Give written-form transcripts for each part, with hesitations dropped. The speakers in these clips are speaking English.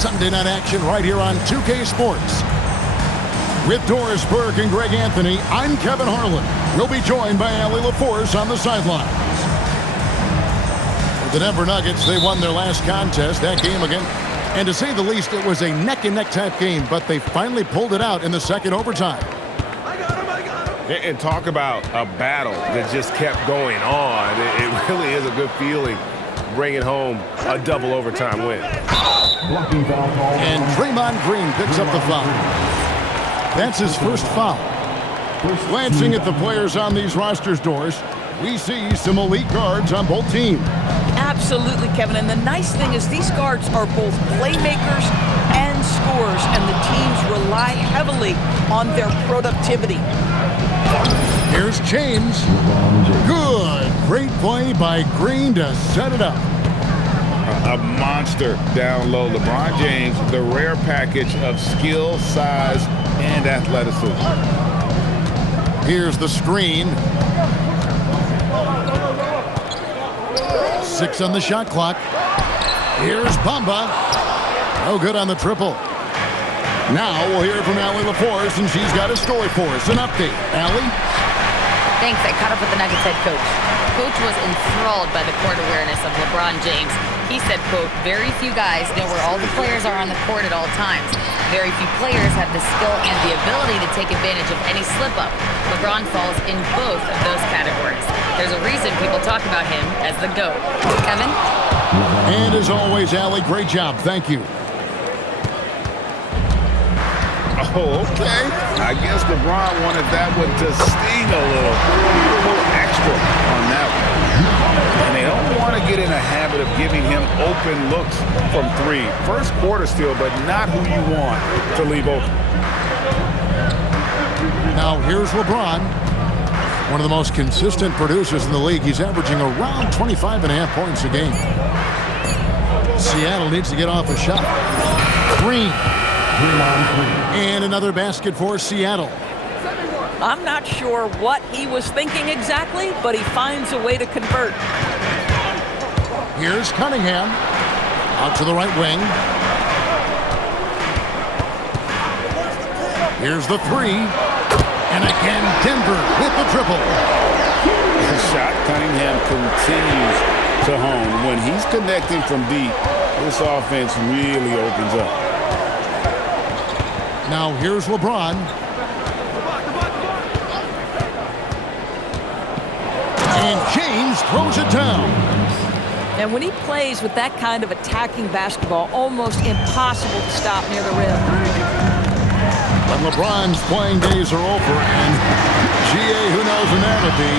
Sunday night action right here on 2K Sports. With Doris Burke and Greg Anthony, I'm Kevin Harlan. We'll be joined by Allie LaForce on the sidelines. The Denver Nuggets, they won their last contest, that game again. And to say the least, it was a neck-and-neck type game, but they finally pulled it out in the second overtime. I got him. And talk about a battle that just kept going on. It really is a good feeling bringing home a double overtime win. And Draymond Green picks up the foul. That's his first foul. Glancing at the players on these rosters, Doris, we see some elite guards on both teams. Absolutely, Kevin. And the nice thing is these guards are both playmakers and scorers, and the teams rely heavily on their productivity. Here's James. Good. Great play by Green to set it up. A monster down low. LeBron James, the rare package of skill, size, and athleticism. Here's the screen. 6 on the shot clock. Here's Bamba. No good on the triple. Now we'll hear from Allie LaForce, and she's got a story for us. An update. Allie? Thanks. I caught up with the Nuggets head coach. Coach was enthralled by the court awareness of LeBron James. He said, quote, very few guys know where all the players are on the court at all times. Very few players have the skill and the ability to take advantage of any slip-up. LeBron falls in both of those categories. There's a reason people talk about him as the GOAT. Kevin? And as always, Allie, great job. Thank you. Oh, okay. I guess LeBron wanted that one to sting a little extra on that one. And they don't want to get in a habit of giving him open looks from 3. First quarter still, but not who you want to leave open. Now here's LeBron, one of the most consistent producers in the league. He's averaging around 25.5 points a game. Seattle needs to get off a shot. Green. And another basket for Seattle. I'm not sure what he was thinking exactly, but he finds a way to convert. Here's Cunningham. Out to the right wing. Here's the 3. And again, Denver with the triple. The shot Cunningham continues to hone. When he's connecting from deep, this offense really opens up. Now here's LeBron. And James throws it down. And when he plays with that kind of attacking basketball, almost impossible to stop near the rim. When LeBron's playing days are over, and GA, who knows when that'll be,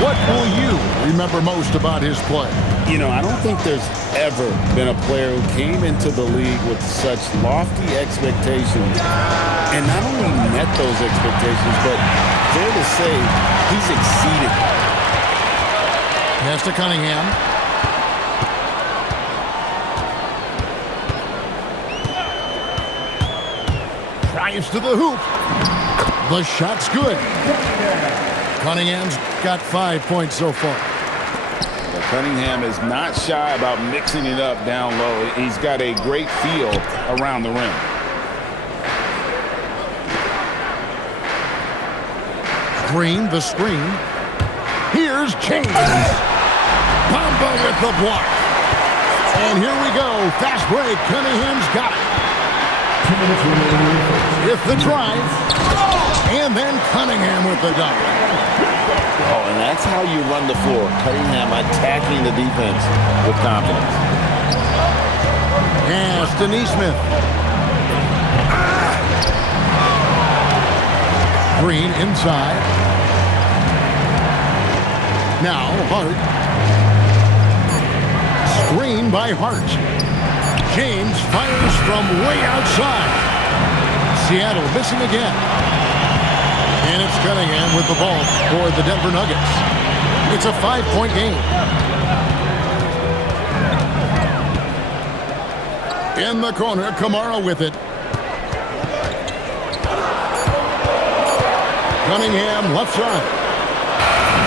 what will you remember most about his play? You know, I don't think there's ever been a player who came into the league with such lofty expectations and not only met those expectations, but fair to say, he's exceeded. Pass to Cunningham. Drives to the hoop. The shot's good. Cunningham's got 5 points so far. Cunningham is not shy about mixing it up down low. He's got a great feel around the rim. Green, the screen. Here's James. Bamba with the block. And here we go. Fast break. Cunningham's got it. With the drive. And then Cunningham with the dunk. Oh, and that's how you run the floor. Cunningham attacking the defense with confidence. Pass to Nesmith. Green inside. Now Hart. Screen by Hart. James fires from way outside. Seattle missing again. And it's Cunningham with the ball for the Denver Nuggets. It's a 5-point game. In the corner, Kamara with it. Cunningham left side.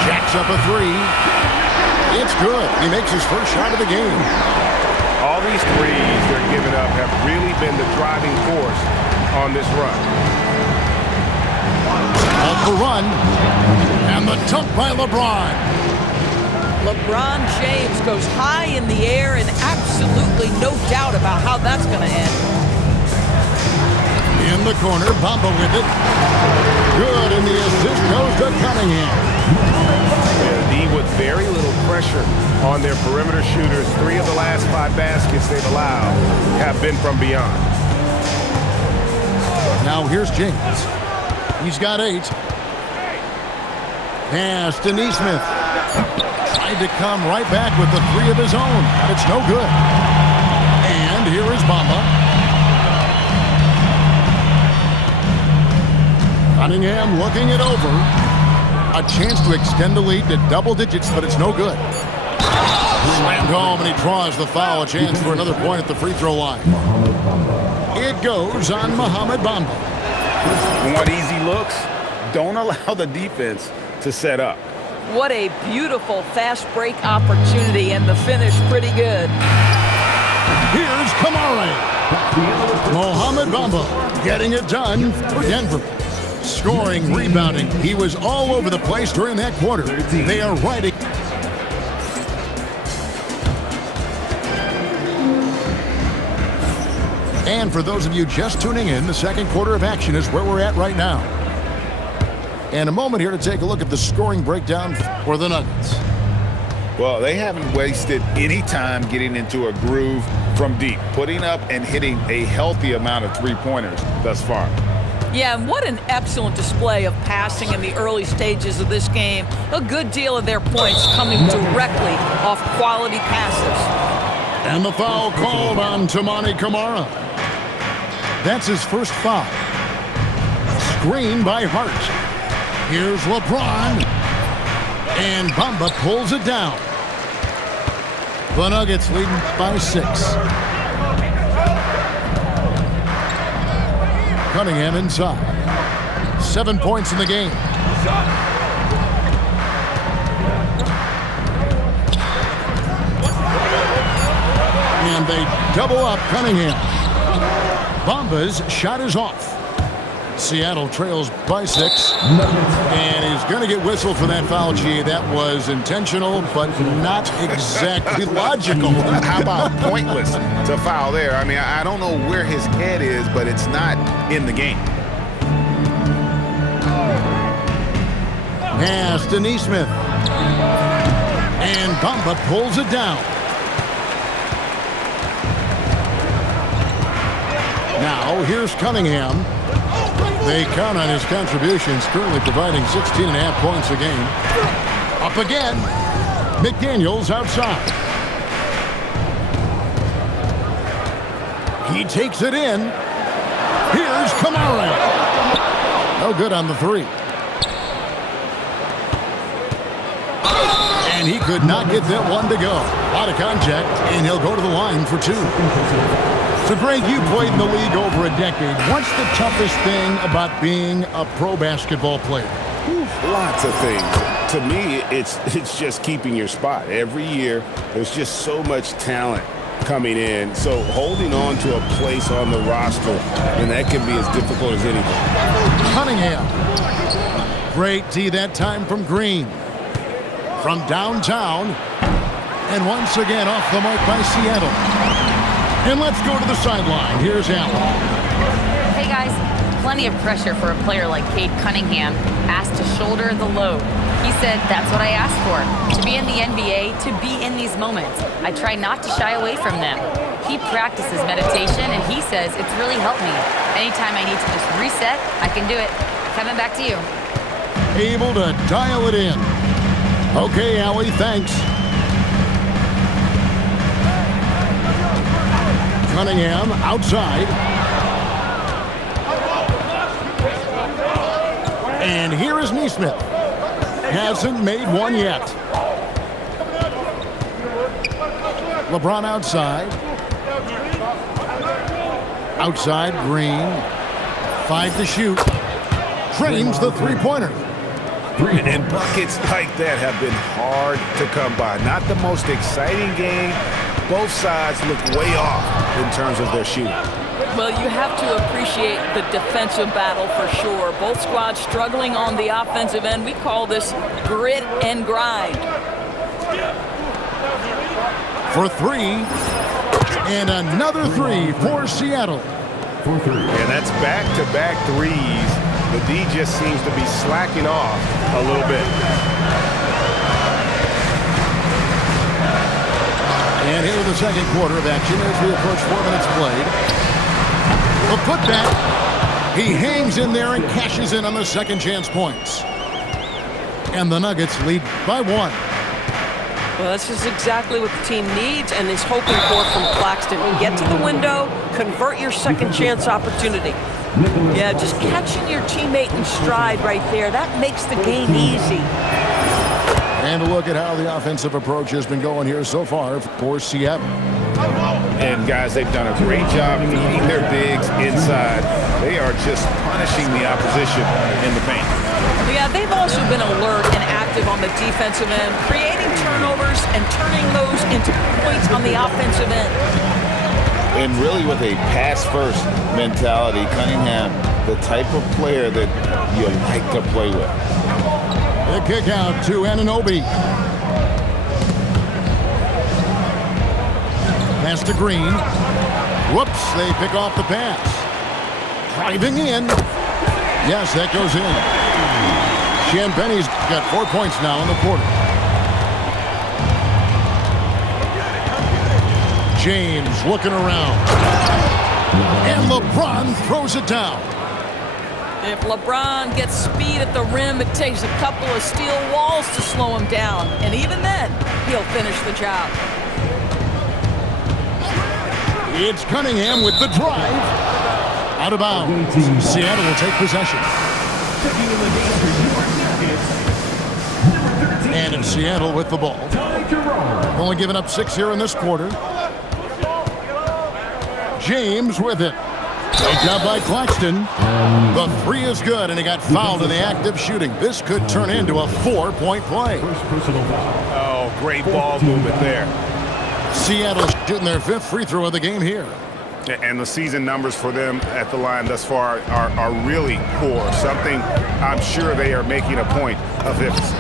Jacks up a 3. It's good. He makes his first shot of the game. All these threes they're giving up have really on this run. Off the run. And the dunk by LeBron. LeBron James goes high in the air and absolutely no doubt about how that's going to end. In the corner, Bamba with it. Good, and the assist goes to Cunningham. D with very little pressure on their perimeter shooters. 3 of the last 5 baskets they've allowed have been from beyond. Now here's James. He's got 8. Pass to Nesmith. Tried to come right back with the 3 of his own, but it's no good. And here is Bamba. Cunningham looking it over. A chance to extend the lead to double digits, but it's no good. Slammed home, and he draws the foul. A chance for another point at the free throw line. It goes on Mohamed Bamba. Want easy looks? Don't allow the defense to set up. What a beautiful fast break opportunity, and the finish pretty good. Here's Kamara. Mohamed Bamba getting it done for Denver. Scoring, rebounding. He was all over the place during that quarter. They are riding. And for those of you just tuning in, the second quarter of action is where we're at right now. And a moment here to take a look at the scoring breakdown for the Nuggets. Well, they haven't wasted any time getting into a groove from deep, putting up and hitting a healthy amount of three-pointers thus far. Yeah, and what an excellent display of passing in the early stages of this game. A good deal of their points coming directly off quality passes. And the foul called on Toumani Camara. That's his first foul. Screen by Hart. Here's LeBron. And Bamba pulls it down. The Nuggets leading by 6. Cunningham inside. 7 points in the game. And they double up Cunningham. Bamba's shot is off. Seattle trails by 6. And he's going to get whistled for that foul, G. That was intentional, but not exactly logical. How about pointless to foul there? I mean, I don't know where his head is, but it's not in the game. Pass to Nesmith. And Bamba pulls it down. Now, here's Cunningham. They count on his contributions, currently providing 16.5 points a game. Up again. McDaniels outside. He takes it in. Here's Kamara. No good on the 3. And he could not get that one to go. A lot of contact, and he'll go to the line for 2. So, Greg, you played in the league over a decade. What's the toughest thing about being a pro basketball player? Lots of things. To me, it's just keeping your spot. Every year, there's just so much talent coming in. So holding on to a place on the roster, and that can be as difficult as anything. Cunningham. Great D that time from Green. From downtown. And once again off the mark by Seattle. And let's go to the sideline. Here's Allen. Hey, guys. Plenty of pressure for a player like Cade Cunningham, asked to shoulder the load. He said, that's what I asked for, to be in the NBA, to be in these moments. I try not to shy away from them. He practices meditation, and he says it's really helped me. Anytime I need to just reset, I can do it. Kevin, back to you. Able to dial it in. Okay, Allie, thanks. Cunningham outside. And here is Nesmith. Hasn't made one yet. LeBron outside. Outside, Green. 5 to shoot. Frames the three-pointer. And buckets like that have been hard to come by. Not the most exciting game. Both sides look way off in terms of their shooting. Well, you have to appreciate the defensive battle for sure. Both squads struggling on the offensive end. We call this grit and grind. For three, and another three for Seattle. And that's back-to-back threes. The D just seems to be slacking off a little bit. And here in the second quarter of action as we approach 4 minutes played. A putback. He hangs in there and cashes in on the second chance points. And the Nuggets lead by 1. Well, this is exactly what the team needs and is hoping for from Claxton. Get to the window, convert your second chance opportunity. Yeah, just catching your teammate in stride right there, that makes the game easy. And a look at how the offensive approach has been going here so far for Seattle. And guys, they've done a great job feeding their bigs inside. They are just punishing the opposition in the paint. Yeah, they've also been alert and active on the defensive end, creating turnovers and turning those into points on the offensive end. And really with a pass-first mentality, Cunningham, the type of player that you like to play with. The kick out to Anunoby. Pass to Green. Whoops, they pick off the pass. Driving in. Yes, that goes in. Shanbenny's got 4 points now in the quarter. James looking around. And LeBron throws it down. If LeBron gets speed at the rim, it takes a couple of steel walls to slow him down. And even then, he'll finish the job. It's Cunningham with the drive. Out of bounds. Seattle will take possession. And it's Seattle with the ball. Only giving up 6 here in this quarter. James with it. Great job by Claxton. The three is good, and he got fouled in the act of shooting. This could turn into a 4-point play. Oh, great ball movement there. Seattle shooting their 5th free throw of the game here. And the season numbers for them at the line thus far are really poor. Something I'm sure they are making a point of emphasis.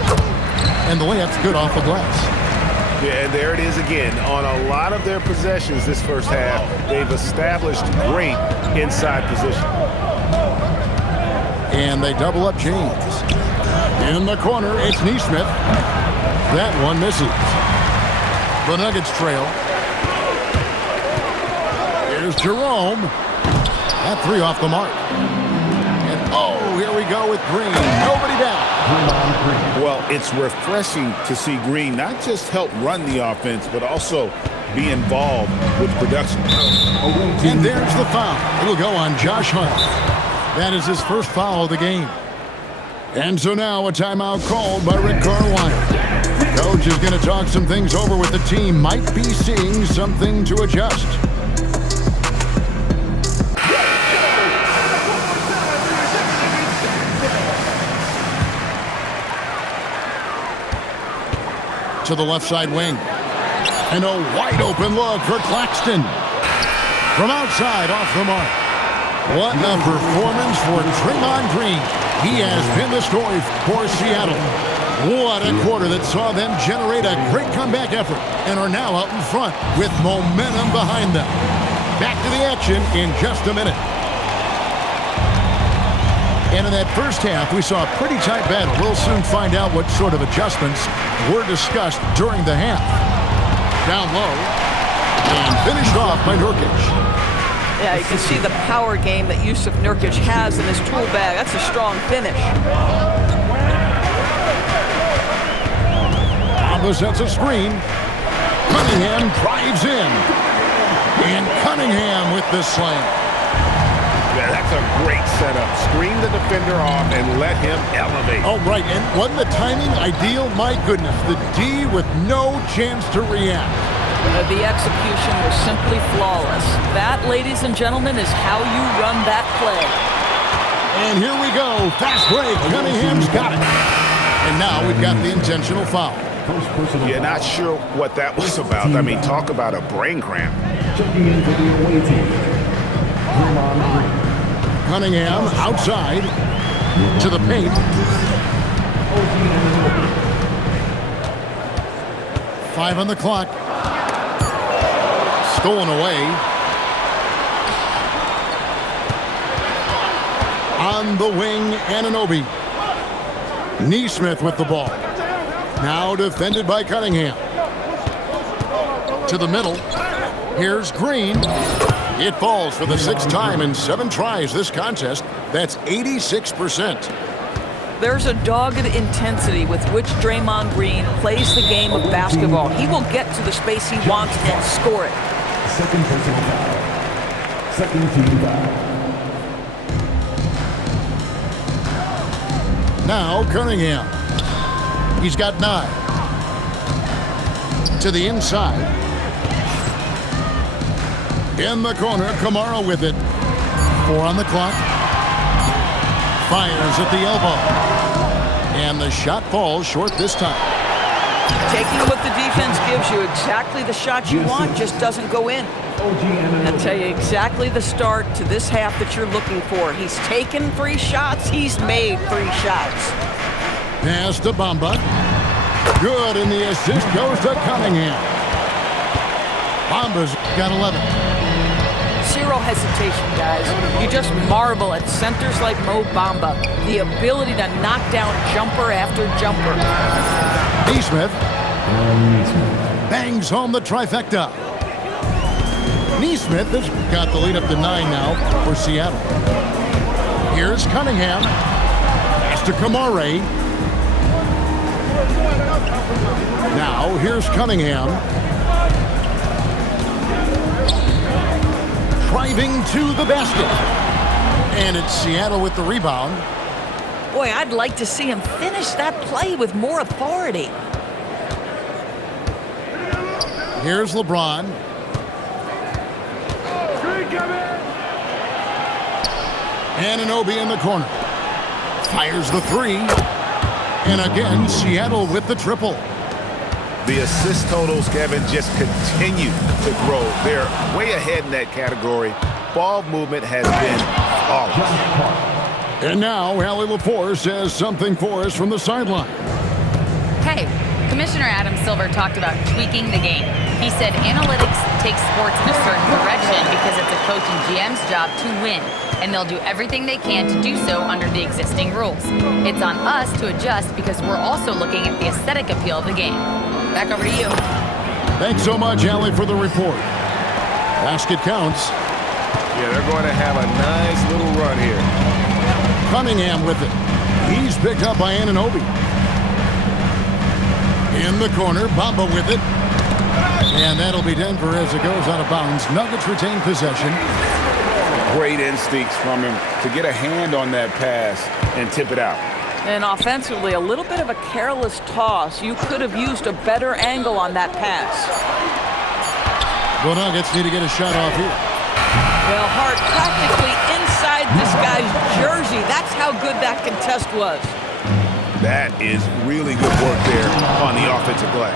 And the layup's good off the glass. Yeah, and there it is again. On a lot of their possessions this first half, they've established great inside position. And they double up James. In the corner, it's Nesmith. That one misses. The Nuggets trail. Here's Jerome. That three off the mark. And oh, here we go with Green. Nobody down. Well, it's refreshing to see Green not just help run the offense, but also be involved with production. And there's the foul. It'll go on Josh Hart. That is his first foul of the game. And so now a timeout called by Rick Carlisle. Coach is going to talk some things over with the team. Might be seeing something to adjust. To the left side wing. And a wide open look for Claxton. From outside off the mark. What a performance for Draymond Green. He has been the story for Seattle. What a quarter that saw them generate a great comeback effort and are now out in front with momentum behind them. Back to the action in just a minute. And in that first half, we saw a pretty tight battle. We'll soon find out what sort of adjustments were discussed during the half. Down low and finished off by Nurkic. Yeah, you can see the power game that Jusuf Nurkic has in his tool bag. That's a strong finish. Sets a screen. Cunningham drives in. And Cunningham with the slam. Yeah, that's a great setup. Screen the defender off and let him elevate. Oh, right. And wasn't the timing ideal? My goodness. The D with no chance to react. The execution was simply flawless. That, ladies and gentlemen, is how you run that play. And here we go. Fast break. Cunningham's got it. And now we've got the intentional foul. Yeah, not sure what that was about. I mean, talk about a brain cramp. Cunningham outside to the paint. Five on the clock. Stolen away. On the wing, Anunoby. Neesmith with the ball. Now defended by Cunningham. To the middle. Here's Green. It falls for the 6th time in 7 tries this contest. That's 86%. There's a dogged intensity with which Draymond Green plays the game of basketball. He will get to the space he wants and score it. Second personal foul. Second team foul. Now Cunningham. He's got 9. To the inside. In the corner, Kamara with it. 4 on the clock. Fires at the elbow. And the shot falls short this time. Taking what the defense gives you, exactly the shot you want, just doesn't go in. I'll tell you exactly the start to this half that you're looking for. He's taken 3 shots. He's made 3 shots. Pass to Bamba. Good, and the assist goes to Cunningham. Bamba's got 11. Zero hesitation, guys. You just marvel at centers like Mo Bamba. The ability to knock down jumper after jumper. Neesmith bangs home the trifecta. Neesmith has got the lead up to 9 now for Seattle. Here's Cunningham. Pass to Kamara. Now here's Cunningham. Driving to the basket. And it's Seattle with the rebound. Boy, I'd like to see him finish that play with more authority. Here's LeBron. Anunoby in the corner. Fires the 3. And again, Seattle with the triple. The assist totals, Kevin, just continue to grow. They're way ahead in that category. Ball movement has been flawless. And now, Allie LaForce says something for us from the sideline. Hey, Commissioner Adam Silver talked about tweaking the game. He said analytics takes sports in a certain direction because it's a coach and GM's job to win, and they'll do everything they can to do so under the existing rules. It's on us to adjust because we're also looking at the aesthetic appeal of the game. Back over to you. Thanks so much, Allie, for the report. Basket counts. Yeah, they're going to have a nice little run here. Cunningham with it. He's picked up by Anunoby. In the corner, Bamba with it. And that'll be Denver as it goes out of bounds. Nuggets retain possession. Great instincts from him to get a hand on that pass and tip it out. And offensively, a little bit of a careless toss. You could have used a better angle on that pass. The Nuggets need to get a shot off here. Well, Hart practically inside this guy's jersey. That's how good that contest was. That is really good work there on the offensive glass.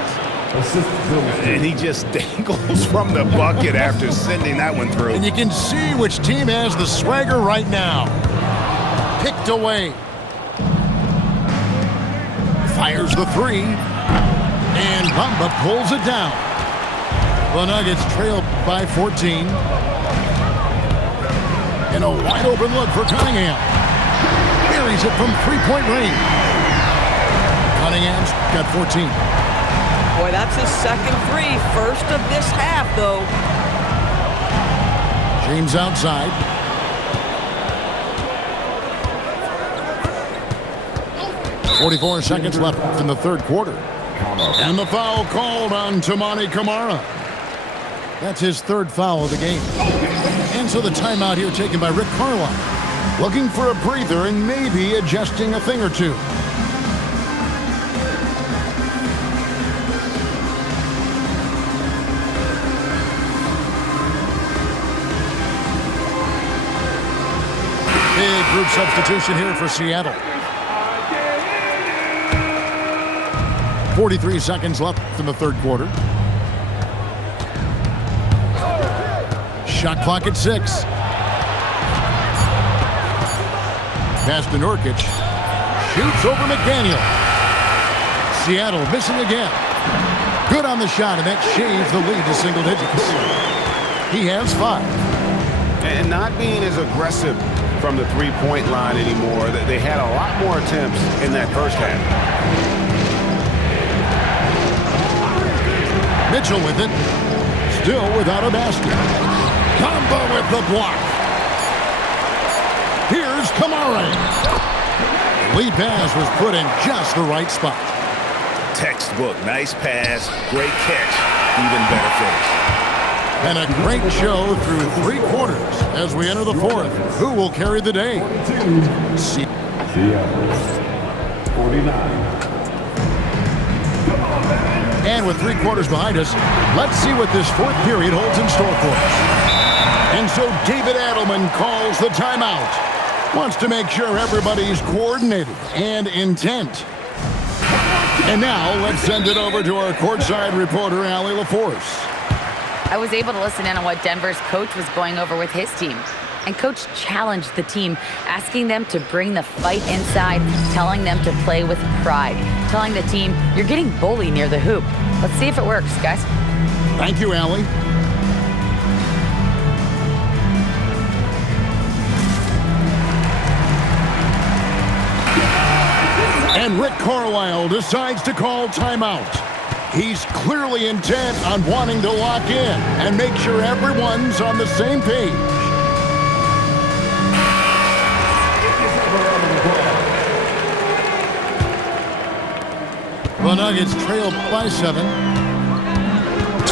And he just dangles from the bucket after sending that one through. And you can see which team has the swagger right now. Picked away. Fires the 3. And Bamba pulls it down. The Nuggets trail by 14. And a wide open look for Cunningham. Buries it from 3-point range. Cunningham's got 14. Boy, that's his second 3. First of this half, though. James outside. .44 seconds left in the third quarter. And the foul called on Toumani Camara. That's his third foul of the game. And so the timeout here taken by Rick Carlisle. Looking for a breather and maybe adjusting a thing or two. Big group substitution here for Seattle. 43 seconds left in the third quarter. Shot clock at 6. Pass to Nurkic. Shoots over McDaniel. Seattle missing again. Good on the shot, and that shaves the lead to single digits. He has 5. And not being as aggressive from the three-point line anymore. They had a lot more attempts in that first half. Mitchell with it. Still without a basket. Bamba with the block. Here's Kamara. Lead pass was put in just the right spot. Textbook. Nice pass. Great catch. Even better finish. And a great show through 3 quarters as we enter the 4th. Who will carry the day? Seattle. 49. And with 3 quarters behind us, let's see what this 4th period holds in store for us. And so David Adelman calls the timeout. Wants to make sure everybody's coordinated and intent. And now let's send it over to our courtside reporter, Allie LaForce. I was able to listen in on what Denver's coach was going over with his team. And coach challenged the team, asking them to bring the fight inside, telling them to play with pride, telling the team, you're getting bullied near the hoop. Let's see if it works, guys. Thank you, Allie. And Rick Carlisle decides to call timeout. He's clearly intent on wanting to lock in and make sure everyone's on the same page. The Nuggets trail by 7.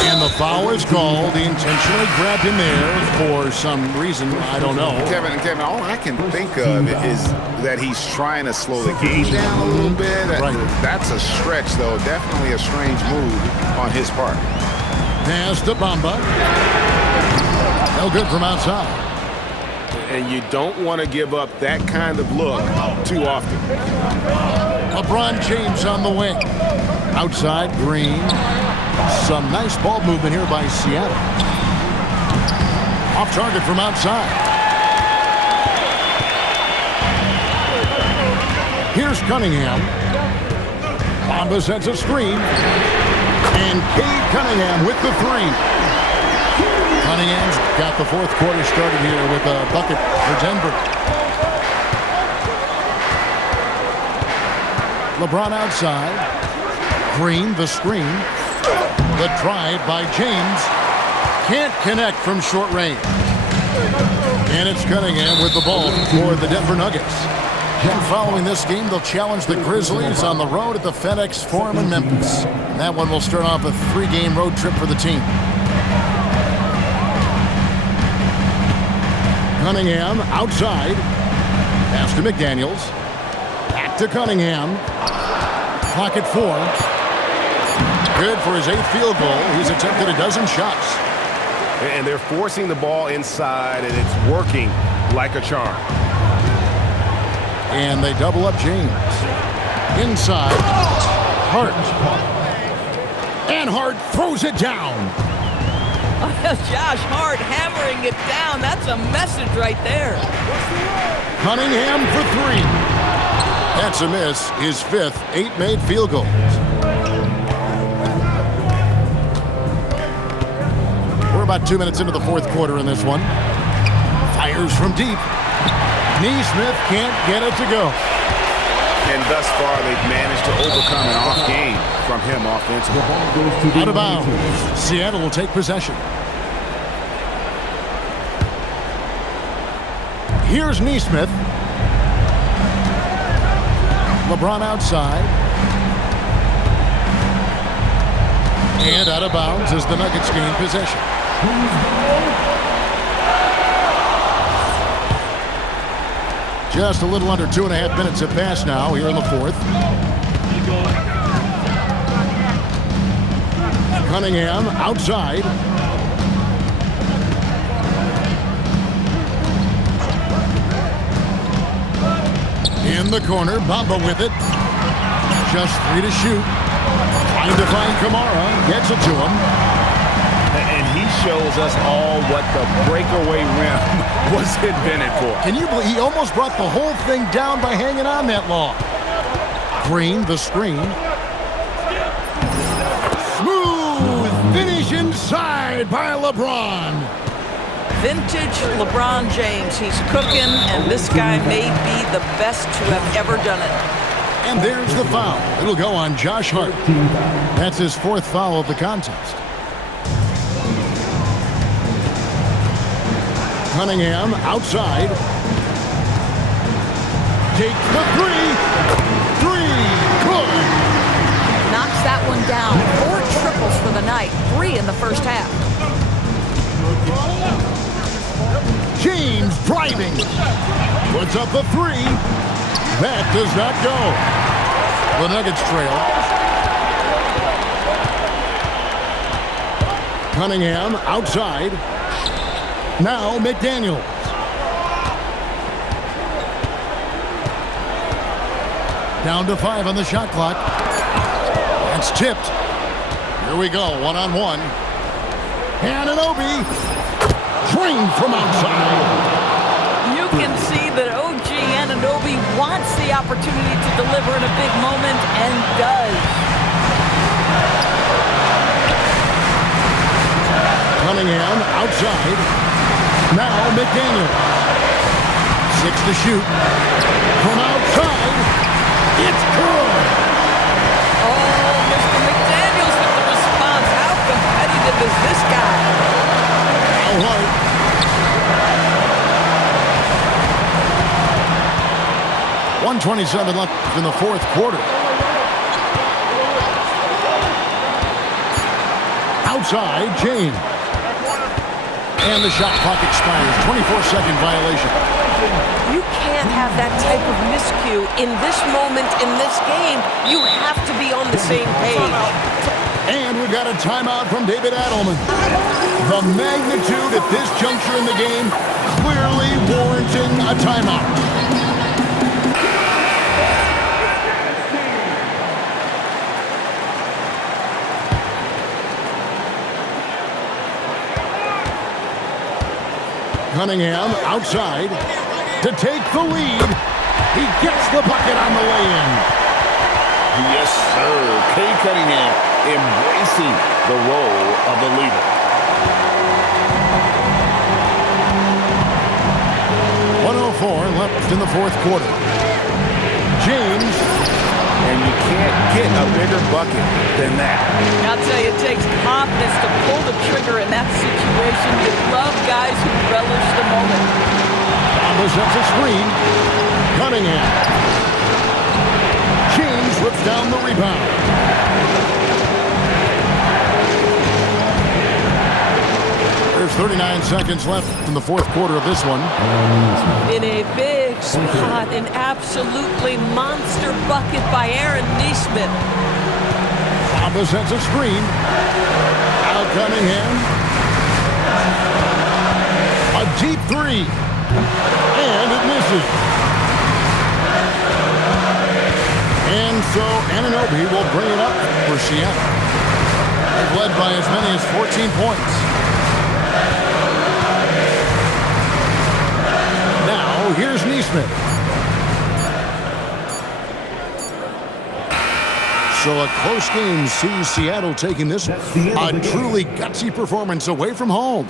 And the foul is called. He intentionally grabbed him there for some reason. I don't know. Kevin, all I can think of is that he's trying to slow the game down a little bit. Right. That's a stretch, though. Definitely a strange move on his part. Pass to Bamba. No good from outside. And you don't want to give up that kind of look too often. LeBron James on the wing. Outside, Green. Some nice ball movement here by Seattle. Off target from outside. Here's Cunningham. Bamba sets a screen. And Cade Cunningham with the 3. Cunningham's got the 4th quarter started here with a bucket for Denver. LeBron outside. Green, the screen. The drive by James. Can't connect from short range. And it's Cunningham with the ball for the Denver Nuggets. And following this game, they'll challenge the Grizzlies on the road at the FedEx Forum in Memphis. That one will start off a 3-game road trip for the team. Cunningham outside. Pass to McDaniels. Back to Cunningham. Clock at 4. Good for his 8th field goal. He's attempted a dozen shots. And they're forcing the ball inside, and it's working like a charm. And they double up James. Inside. Hart. And Hart throws it down. Josh Hart hammering it down. That's a message right there. Cunningham for 3. That's a miss. His 5th, 8 made field goals. We're about 2 minutes into the 4th quarter in this one. Fires from deep. Neesmith can't get it to go. And thus far, they've managed to overcome an off game from him offensively. Out of bounds. Seattle will take possession. Here's Neesmith. LeBron outside. And out of bounds as the Nuggets gain possession. Just a little under 2.5 minutes have passed now here in the 4th. Cunningham outside. In the corner, Bamba with it. Just 3 to shoot. Trying to find Kamara. Gets it to him. And he shows us all what the breakaway rim was invented for. Can you believe he almost brought the whole thing down by hanging on that long? Green, the screen. Smooth finish inside by LeBron. Vintage LeBron James. He's cooking, and this guy may be the best to have ever done it. And there's the foul. It'll go on Josh Hart. That's his 4th foul of the contest. Cunningham outside. Takes the three. Good. Knocks that one down. 4 triples for the night. 3 in the first half. James driving. Puts up the 3. That does not go. The Nuggets trail. Cunningham outside. Now McDaniels. Down to 5 on the shot clock. That's tipped. Here we go, 1-on-1. Anunoby. Drained from outside. You can see that OG Anunoby wants the opportunity to deliver in a big moment and does. Cunningham outside. Now McDaniel. 6 to shoot. From outside. It's good. Oh, Mr. McDaniels with the response. How competitive is this guy? All right. .127 left in the 4th quarter. Outside, James. And the shot clock expires. 24-second violation. You can't have that type of miscue in this moment, in this game. You have to be on the same page. And we've got a timeout from David Adelman. The magnitude at this juncture in the game clearly warranting a timeout. Cunningham outside to take the lead. He gets the bucket on the lay-in. Yes, sir. Cade Cunningham embracing the role of the leader. 1:04 left in the 4th quarter. James. And you can't get a bigger bucket than that. I'll tell you, it takes confidence to pull the trigger in that situation. You love guys who relish the moment. Thomas sets a screen. Cunningham. James rips down the rebound. There's 39 seconds left in the 4th quarter of this one. In a big spot, an absolutely monster bucket by Aaron Nesmith. Thomas sets a screen. Out Cunningham. A deep 3. And it misses. And so Anunoby will bring it up for Seattle. They've led by as many as 14 points. Now, here's Nesmith. So a close game sees Seattle taking this a truly gutsy performance away from home.